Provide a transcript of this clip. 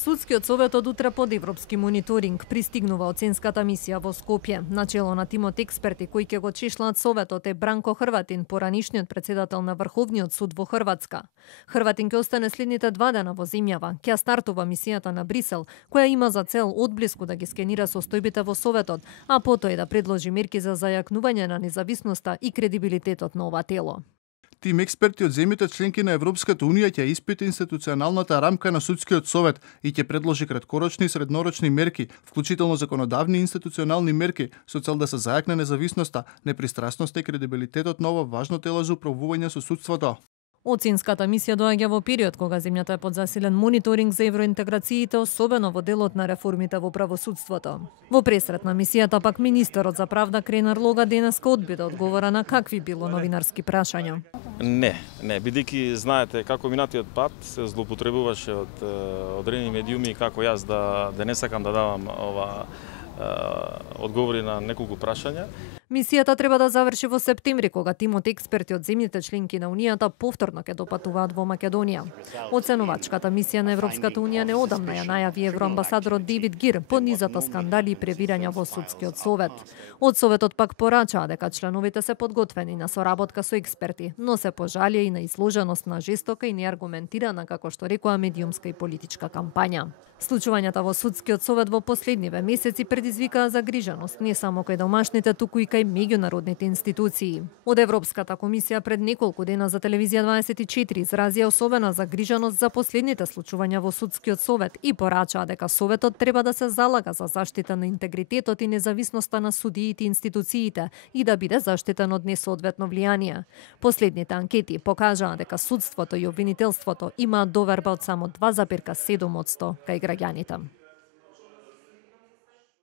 Судскиот совет од утре под европски мониторинг пристигнува оценската мисија во Скопје. Начело на тимот експерти кои ќе го чешлаат советот е Бранко Хрватин, поранишниот председател на Врховниот суд во Хрватска. Хрватин ќе остане следните 2 дена во земјава. Ќе стартува мисијата на Брисел, која има за цел одблиску да ги скенира состојбите во советот, а потоа и да предложи мерки за зајакнување на независноста и кредибилитетот на ова тело. Тим експерти од земјите членки на Европската унија ќе испита институционалната рамка на судскиот совет и ќе предложи краткорочни и среднорочни мерки, вклучително законодавни и институционални мерки, со цел да се зајакне независноста, непристрасноста и кредибилитетот на ова важно тело за управување со судството. Оценската мисија доаѓа во период кога земјата е под засилен мониторинг за евроинтеграциите, особено во делот на реформите во правосудството. Во пресрет на мисијата пак министерот за правда Кренар Лога денеска одби да одговора на какви било новинарски прашања. Не, бидејќи знаете како минатиот пат се злоупотребуваше од одредени медиуми како јас да не сакам да давам одговори на неколку прашања. Мисијата треба да заврши во септември, кога тимот експерти од земјите членки на Унијата повторно ќе допатуваат во Македонија. Оценувачката мисија на Европската Унија неодамна ја најави евроамбасадорот Дейвид Гир по низата скандали и превирања во судскиот совет. Од советот пак порачаа дека членовите се подготвени на соработка со експерти, но се пожалија и на изложеност на жестока и неаргументирана, како што рекоа, медиумска и политичка кампања. Случувањата во судскиот совет во последниве месеци предизвикаа загриженост не само кај домашните, туку и кај меѓународните институции. Од Европската комисија пред неколку дена за телевизија 24 изразија особена загриженост за последните случувања во судскиот совет и порачаа дека советот треба да се залага за заштита на интегритетот и независноста на судиите и институциите и да биде заштитен од несоодветно влијание. Последните анкети покажаа дека судството и обвинителството имаат доверба од само 2,7% кај граѓаните.